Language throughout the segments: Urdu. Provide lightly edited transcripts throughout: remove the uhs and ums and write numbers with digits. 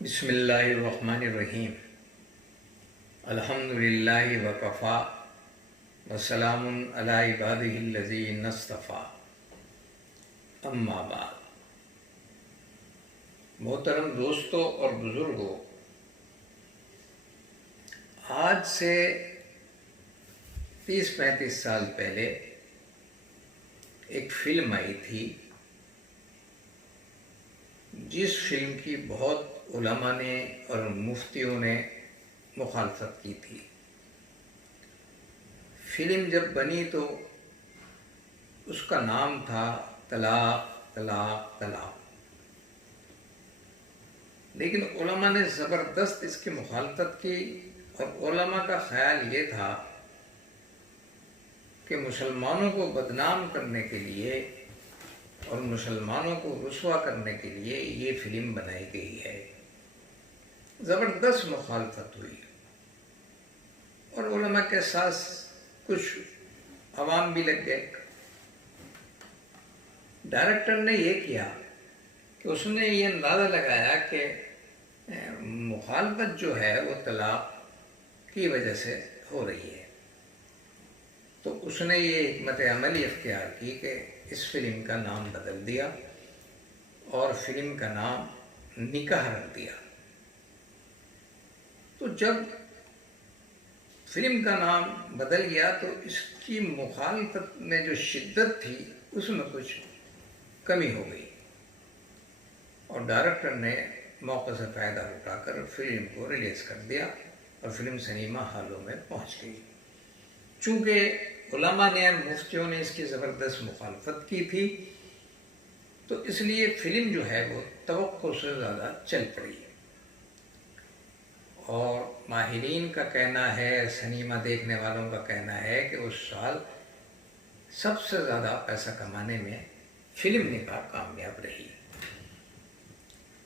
بسم اللہ الرحمن الرحیم الحمدللہ وکفا وسلام علی عبادہ الذین اصطفیٰ اما بعد۔ محترم دوستوں اور بزرگوں، آج سے 30-35 سال پہلے ایک فلم آئی تھی جس فلم کی بہت علماء نے اور مفتیوں نے مخالفت کی تھی۔ فلم جب بنی تو اس کا نام تھا طلاق طلاق طلاق، لیکن علماء نے زبردست اس کی مخالفت کی، اور علماء کا خیال یہ تھا کہ مسلمانوں کو بدنام کرنے کے لیے اور مسلمانوں کو رسوا کرنے کے لیے یہ فلم بنائی گئی ہے۔ زبردست مخالفت ہوئی، اور علماء کے ساتھ کچھ عوام بھی لگ گئے۔ ڈائریکٹر نے یہ کیا کہ اس نے یہ اندازہ لگایا کہ مخالفت جو ہے وہ طلاق کی وجہ سے ہو رہی ہے، تو اس نے یہ حکمت عملی اختیار کی کہ اس فلم کا نام بدل دیا اور فلم کا نام نکاح رکھ دیا۔ تو جب فلم کا نام بدل گیا تو اس کی مخالفت میں جو شدت تھی اس میں کچھ کمی ہو گئی، اور ڈائریکٹر نے موقع سے فائدہ اٹھا کر فلم کو ریلیز کر دیا، اور فلم سنیما ہالوں میں پہنچ گئی۔ چونکہ علماء نے اور مفتیوں نے اس کی زبردست مخالفت کی تھی، تو اس لیے فلم جو ہے وہ توقع سے زیادہ چل پڑی، اور ماہرین کا کہنا ہے، سنیما دیکھنے والوں کا کہنا ہے کہ اس سال سب سے زیادہ پیسہ کمانے میں فلم نکاح کامیاب رہی۔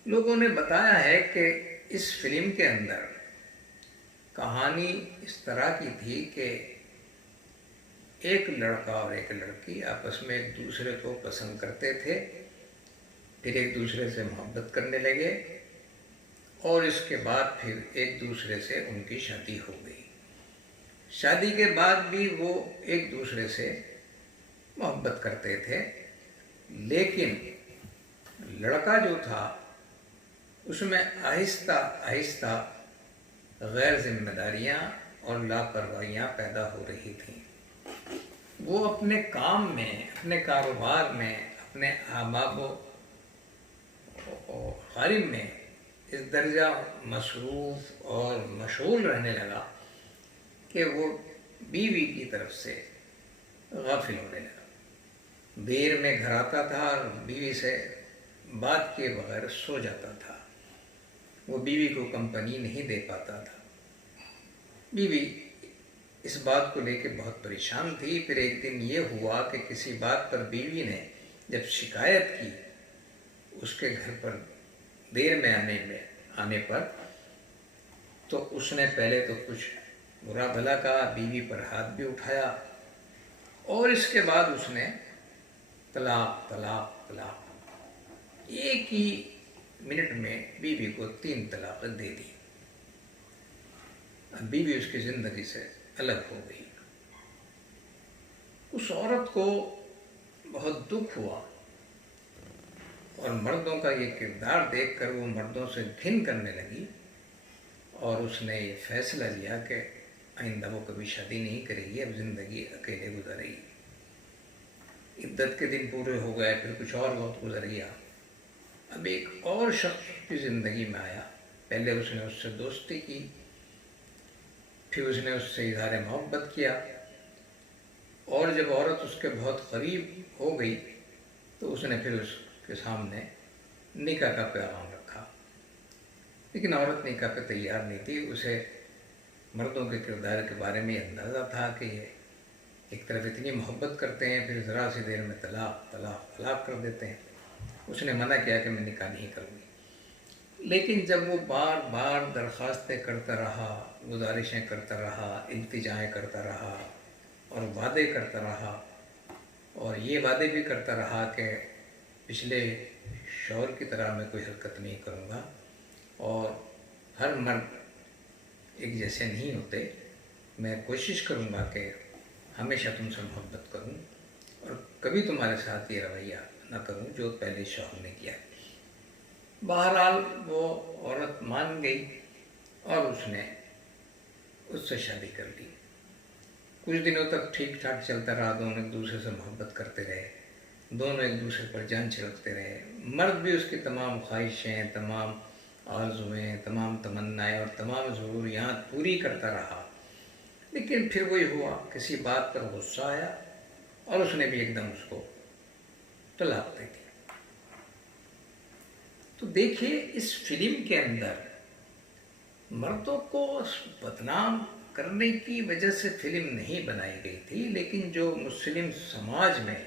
لوگوں نے بتایا ہے کہ اس فلم کے اندر کہانی اس طرح کی تھی کہ ایک لڑکا اور ایک لڑکی آپس میں ایک دوسرے کو پسند کرتے تھے، پھر ایک دوسرے سے محبت کرنے لگے، اور اس کے بعد پھر ایک دوسرے سے ان کی شادی ہو گئی۔ شادی کے بعد بھی وہ ایک دوسرے سے محبت کرتے تھے، لیکن لڑکا جو تھا اس میں آہستہ آہستہ غیر ذمہ داریاں اور لاپرواہیاں پیدا ہو رہی تھیں۔ وہ اپنے کام میں، اپنے کاروبار میں، اپنے احباب و غارب میں اس درجہ مصروف اور مشغول رہنے لگا کہ وہ بیوی کی طرف سے غافل ہونے لگا۔ دیر میں گھر آتا تھا اور بیوی سے بات کیے بغیر سو جاتا تھا۔ وہ بیوی کو کمپنی نہیں دے پاتا تھا۔ بیوی اس بات کو لے کے بہت پریشان تھی۔ پھر ایک دن یہ ہوا کہ کسی بات پر بیوی نے جب شکایت کی اس کے گھر پر دیر میں آنے پر، تو اس نے پہلے تو کچھ برا بھلا کہا، بیوی پر ہاتھ بھی اٹھایا، اور اس کے بعد اس نے طلاق طلاق طلاق ایک ہی منٹ میں بیوی کو 3 طلاق دے دی۔ اب بیوی اس کی زندگی سے الگ ہو گئی۔ اس عورت کو بہت دکھ ہوا، اور مردوں کا یہ کردار دیکھ کر وہ مردوں سے گھن کرنے لگی، اور اس نے یہ فیصلہ لیا کہ آئندہ وہ کبھی شادی نہیں کرے گی، اب زندگی اکیلے گزارے گی۔ عدت کے دن پورے ہو گئے، پھر کچھ اور وقت گزر گیا، اب ایک اور شخص کی زندگی میں آیا۔ پہلے اس نے اس سے دوستی کی، پھر اس نے اس سے اظہار محبت کیا، اور جب عورت اس کے بہت قریب ہو گئی تو اس نے پھر اس کے سامنے نکاح کا پیغام رکھا، لیکن عورت نکاح پہ تیار نہیں تھی۔ اسے مردوں کے کردار کے بارے میں اندازہ تھا کہ یہ ایک طرف اتنی محبت کرتے ہیں، پھر ذرا سی دیر میں طلاق طلاق طلاق کر دیتے ہیں۔ اس نے منع کیا کہ میں نکاح نہیں کروں گی، لیکن جب وہ بار بار درخواستیں کرتا رہا، گزارشیں کرتا رہا، التجائیں کرتا رہا، اور وعدے کرتا رہا، اور یہ وعدے بھی کرتا رہا کہ پچھلے شوہر کی طرح میں کوئی حرکت نہیں کروں گا، اور ہر مرد ایک جیسے نہیں ہوتے. میں کوشش کروں گا کہ ہمیشہ تم سے محبت کروں اور کبھی تمہارے ساتھ یہ رویہ نہ کروں جو پہلے شوہر نے کیا. بہرحال وہ عورت مان گئی اور اس نے اس سے شادی کر لی. کچھ دنوں تک ٹھیک ٹھاک چلتا رہا. دونوں ایک دوسرے سے محبت کرتے رہے, دونوں ایک دوسرے پر جان چھڑکتے رہے. مرد بھی اس کی تمام خواہشیں, تمام آرزوئیں, تمام تمنائیں اور تمام ضروریات پوری کرتا رہا. لیکن پھر وہی ہوا, کسی بات پر غصہ آیا اور اس نے بھی ایک دم اس کو طلاق دے دیا. تو دیکھیے اس فلم کے اندر مردوں کو بدنام کرنے کی وجہ سے فلم نہیں بنائی گئی تھی, لیکن جو مسلم سماج میں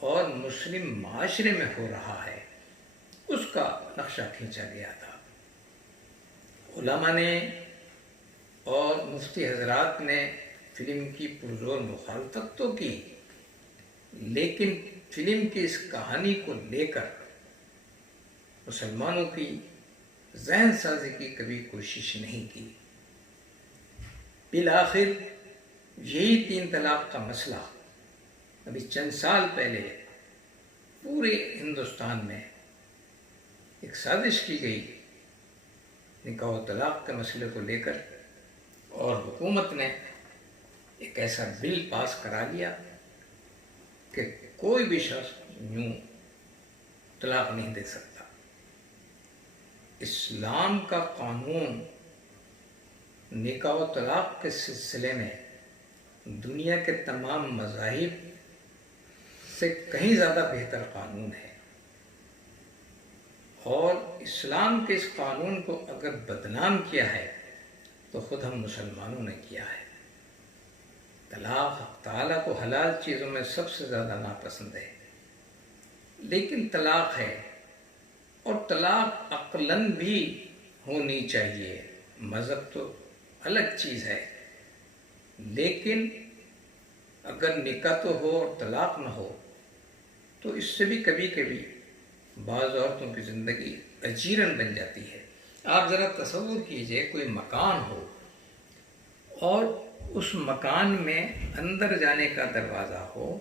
اور مسلم معاشرے میں ہو رہا ہے اس کا نقشہ کھینچا گیا تھا. علماء نے اور مفتی حضرات نے فلم کی پرزور مخالفت تو کی, لیکن فلم کی اس کہانی کو لے کر مسلمانوں کی ذہن سازی کی کبھی کوشش نہیں کی. بالآخر یہی 3 طلاق کا مسئلہ ابھی چند سال پہلے پورے ہندوستان میں ایک سازش کی گئی نکاح و طلاق کے مسئلے کو لے کر, اور حکومت نے ایک ایسا بل پاس کرا لیا کہ کوئی بھی شخص یوں طلاق نہیں دے سکتا. اسلام کا قانون نکاح و طلاق کے سلسلے میں دنیا کے تمام مذاہب سے کہیں زیادہ بہتر قانون ہے, اور اسلام کے اس قانون کو اگر بدنام کیا ہے تو خود ہم مسلمانوں نے کیا ہے. طلاق حق تعالیٰ کو حلال چیزوں میں سب سے زیادہ ناپسند ہے, لیکن طلاق ہے اور طلاق عقلاً بھی ہونی چاہیے. مذہب تو الگ چیز ہے, لیکن اگر نکاح تو ہو اور طلاق نہ ہو تو اس سے بھی کبھی کبھی بعض عورتوں کی زندگی اجیرن بن جاتی ہے. آپ ذرا تصور کیجئے کوئی مکان ہو اور اس مکان میں اندر جانے کا دروازہ ہو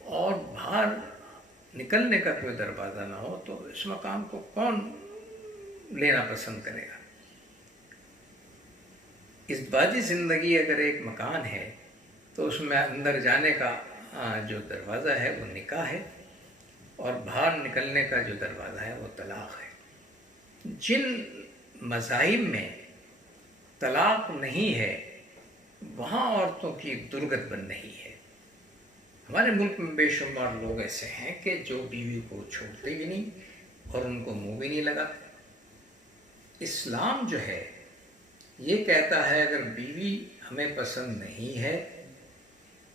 اور باہر نکلنے کا کوئی دروازہ نہ ہو, تو اس مکان کو کون لینا پسند کرے گا؟ اس باجی زندگی اگر ایک مکان ہے تو اس میں اندر جانے کا جو دروازہ ہے وہ نکاح ہے, اور باہر نکلنے کا جو دروازہ ہے وہ طلاق ہے. جن مذاہب میں طلاق نہیں ہے وہاں عورتوں کی درگت بن رہی ہے. ہمارے ملک میں بے شمار لوگ ایسے ہیں کہ جو بیوی کو چھوڑتے بھی نہیں اور ان کو منہ بھی نہیں لگاتے. اسلام جو ہے یہ کہتا ہے اگر بیوی ہمیں پسند نہیں ہے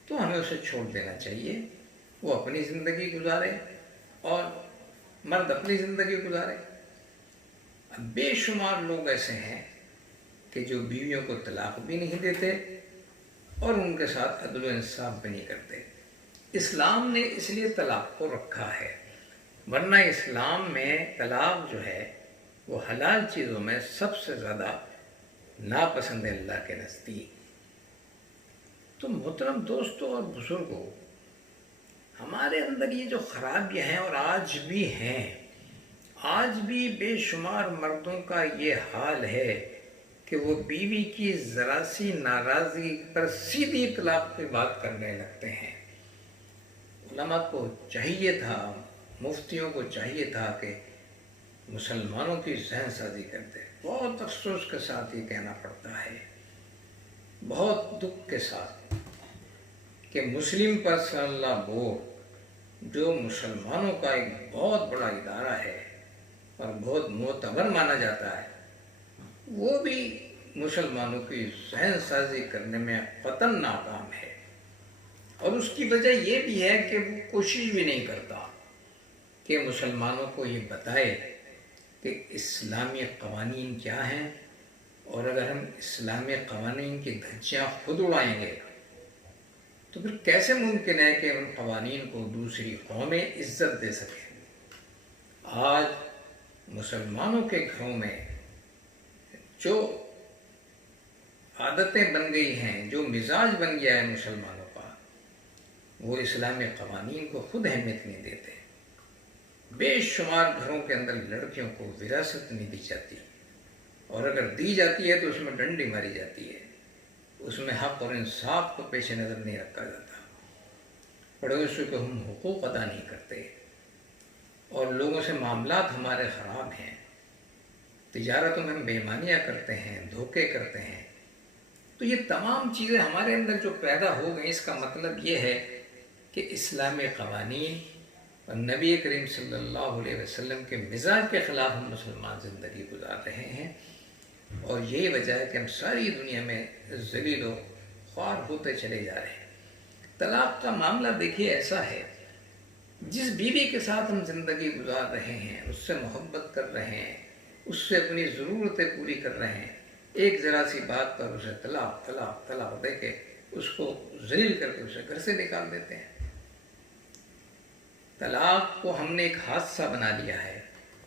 تو ہمیں اسے چھوڑ دینا چاہیے, وہ اپنی زندگی گزارے اور مرد اپنی زندگی گزارے. اب بے شمار لوگ ایسے ہیں کہ جو بیویوں کو طلاق بھی نہیں دیتے اور ان کے ساتھ عدل و انصاف بھی نہیں کرتے. اسلام نے اس لیے طلاق کو رکھا ہے, ورنہ اسلام میں طلاق جو ہے وہ حلال چیزوں میں سب سے زیادہ ناپسند ہے اللہ کے نزدیک. تو محترم دوستوں اور بزرگوں, ہمارے اندر یہ جو خرابیاں ہیں اور آج بھی ہیں, آج بھی بے شمار مردوں کا یہ حال ہے کہ وہ بیوی کی ذرا سی ناراضگی پر سیدھی طلاق کی بات کرنے لگتے ہیں. علماء کو چاہیے تھا, مفتیوں کو چاہیے تھا کہ مسلمانوں کی ذہن سازی کرتے. بہت افسوس کے ساتھ یہ کہنا پڑتا ہے, بہت دکھ کے ساتھ, کہ مسلم پرسنل لا بورڈ جو مسلمانوں کا ایک بہت بڑا ادارہ ہے اور بہت معتبر مانا جاتا ہے, وہ بھی مسلمانوں کی ذہن سازی کرنے میں قطعاً ناکام ہے. اور اس کی وجہ یہ بھی ہے کہ وہ کوشش بھی نہیں کرتا کہ مسلمانوں کو یہ بتائے کہ اسلامی قوانین کیا ہیں, اور اگر ہم اسلامی قوانین کی دھجیاں خود اڑائیں گے تو پھر کیسے ممکن ہے کہ ان قوانین کو دوسری قومیں عزت دے سکیں. آج مسلمانوں کے گھروں میں جو عادتیں بن گئی ہیں، جو مزاج بن گیا ہے مسلمانوں کا، وہ اسلامی قوانین کو خود اہمیت نہیں دیتے۔ بے شمار گھروں کے اندر لڑکیوں کو وراثت نہیں دی جاتی، اور اگر دی جاتی ہے تو اس میں ڈنڈی ماری جاتی ہے، اس میں حق اور انصاف کو پیش نظر نہیں رکھا جاتا، پڑوسیوں کو ہم حقوق ادا نہیں کرتے، اور لوگوں سے معاملات ہمارے خراب ہیں، تجارتوں میں ہم بے ایمانیاں کرتے ہیں، دھوکے کرتے ہیں۔ تو یہ تمام چیزیں ہمارے اندر جو پیدا ہو گئیں، اس کا مطلب یہ ہے کہ اسلامی قوانین اور نبی کریم صلی اللہ علیہ وسلم کے مزاج کے خلاف ہم مسلمان زندگی گزار رہے ہیں، اور یہی وجہ ہے کہ ہم ساری دنیا میں ذلیل و خوار ہوتے چلے جا رہے ہیں۔ طلاق کا معاملہ دیکھیے ایسا ہے، جس بیوی کے ساتھ ہم زندگی گزار رہے ہیں، اس سے محبت کر رہے ہیں، اس سے اپنی ضرورتیں پوری کر رہے ہیں، ایک ذرا سی بات پر اسے طلاق طلاق طلاق دے کے اس کو ذلیل کر کے اسے گھر سے نکال دیتے ہیں۔ طلاق کو ہم نے ایک حادثہ بنا لیا ہے،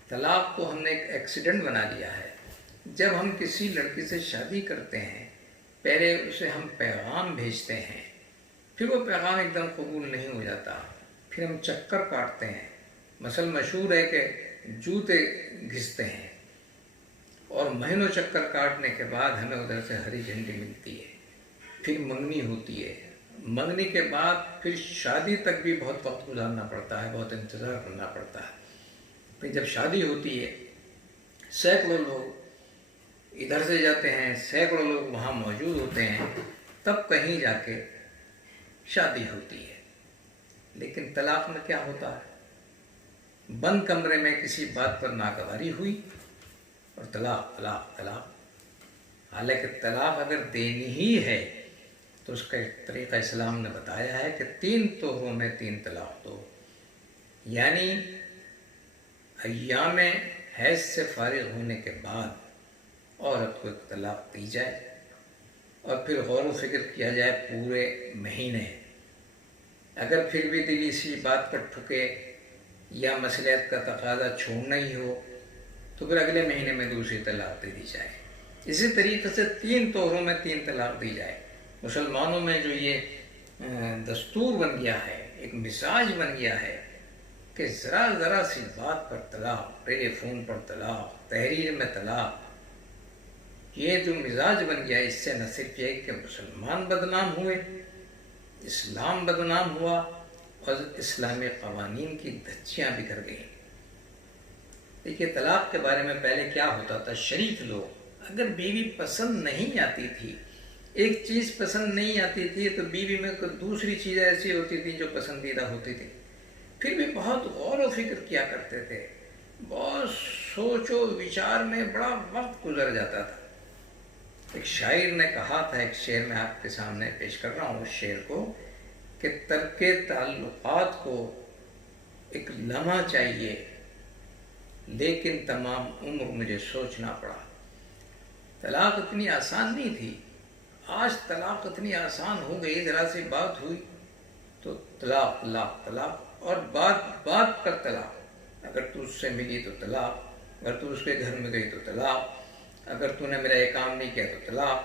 طلاق کو ہم نے ایک ایکسیڈنٹ بنا لیا ہے۔ جب ہم کسی لڑکی سے شادی کرتے ہیں، پہلے اسے ہم پیغام بھیجتے ہیں، پھر وہ پیغام ایک دم قبول نہیں ہو جاتا، پھر ہم چکر کاٹتے ہیں، مثل مشہور ہے کہ جوتے گھستے ہیں، اور مہینوں چکر کاٹنے کے بعد ہمیں ادھر سے ہری جھنڈی ملتی ہے، پھر منگنی ہوتی ہے، منگنی کے بعد پھر شادی تک بھی بہت وقت گزارنا پڑتا ہے، بہت انتظار کرنا پڑتا ہے۔ پھر جب شادی ہوتی ہے، سینکڑوں لوگ ادھر سے جاتے ہیں، سینکڑوں لوگ وہاں موجود ہوتے ہیں، تب کہیں جا کے شادی ہوتی ہے۔ لیکن طلاق میں کیا ہوتا ہے؟ بند کمرے میں کسی بات پر ناگواری ہوئی اور طلاق طلاق طلاق۔ حالانکہ طلاق اگر دینی ہی ہے تو اس کا ایک طریقہ اسلام نے بتایا ہے کہ 3 طہروں میں 3 طلاق دو، یعنی ایام حیض سے فارغ ہونے کے بعد عورت کو ایک طلاق دی جائے، اور پھر غور و فکر کیا جائے پورے مہینے۔ اگر پھر بھی دل اسی بات پر ٹھکے یا مصلحت کا تقاضا چھوڑنا ہی ہو تو پھر اگلے مہینے میں دوسری طلاق دے دی جائے۔ اسی طریقے سے 3 طہروں میں 3 طلاق دی جائے۔ مسلمانوں میں جو یہ دستور بن گیا ہے، ایک مزاج بن گیا ہے کہ ذرا ذرا سی بات پر طلاق، ٹیلی فون پر طلاق، تحریر میں طلاق، یہ جو مزاج بن گیا، اس سے نہ صرف یہ کہ مسلمان بدنام ہوئے، اسلام بدنام ہوا، اور اسلامی قوانین کی دھچیاں بکھر گئیں۔ دیکھیے طلاق کے بارے میں پہلے کیا ہوتا تھا، شریف لوگ اگر بیوی پسند نہیں آتی تھی، ایک چیز پسند نہیں آتی تھی تو بیوی میں کوئی دوسری چیز ایسی ہوتی تھی جو پسندیدہ ہوتی تھی، پھر بھی بہت غور و فکر کیا کرتے تھے، بہت سوچ و وچار میں بڑا وقت گزر جاتا تھا۔ ایک شاعر نے کہا تھا، ایک شعر میں آپ کے سامنے پیش کر رہا ہوں اس شعر کو، کہ ترک تعلقات کو ایک لمحہ چاہیے لیکن تمام عمر مجھے سوچنا پڑا۔ طلاق اتنی آسان نہیں تھی، آج طلاق اتنی آسان ہو گئی، ذرا سی بات ہوئی تو طلاق طلاق طلاق، اور بات بات پر طلاق۔ اگر تو اس سے ملی تو طلاق، اگر تو اس کے گھر میں گئی تو طلاق، اگر تو نے میرا یہ کام نہیں کیا تو طلاق۔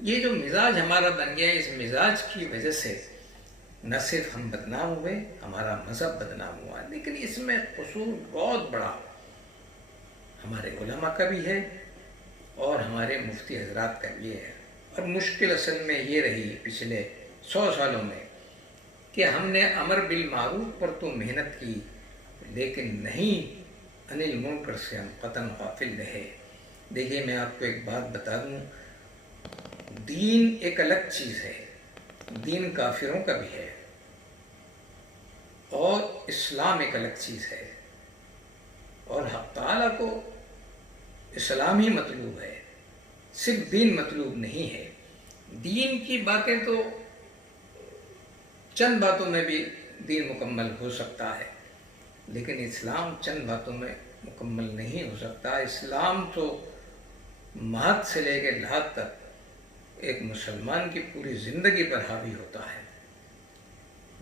یہ جو مزاج ہمارا بن گیا ہے، اس مزاج کی وجہ سے نہ صرف ہم بدنام ہوئے، ہمارا مذہب بدنام ہوا، لیکن اس میں قصور بہت بڑا ہمارے علماء کا بھی ہے اور ہمارے مفتی حضرات کا بھی ہے۔ اور مشکل اصل میں یہ رہی پچھلے 100 سالوں میں کہ ہم نے امر بالمعروف پر تو محنت کی، لیکن نہیں عن المنکر سے ہم قطعاً غافل رہے۔ دیکھیے میں آپ کو ایک بات بتا دوں، دین ایک الگ چیز ہے، دین کافروں کا بھی ہے، اور اسلام ایک الگ چیز ہے، اور حق تعالیٰ کو اسلام ہی مطلوب ہے، صرف دین مطلوب نہیں ہے۔ دین کی باتیں تو چند باتوں میں بھی دین مکمل ہو سکتا ہے، لیکن اسلام چند باتوں میں مکمل نہیں ہو سکتا۔ اسلام تو مہد سے لے کے لحد تک ایک مسلمان کی پوری زندگی پر حاوی ہوتا ہے،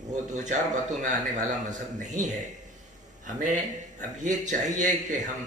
وہ 2-4 باتوں میں آنے والا مذہب نہیں ہے۔ ہمیں اب یہ چاہیے کہ ہم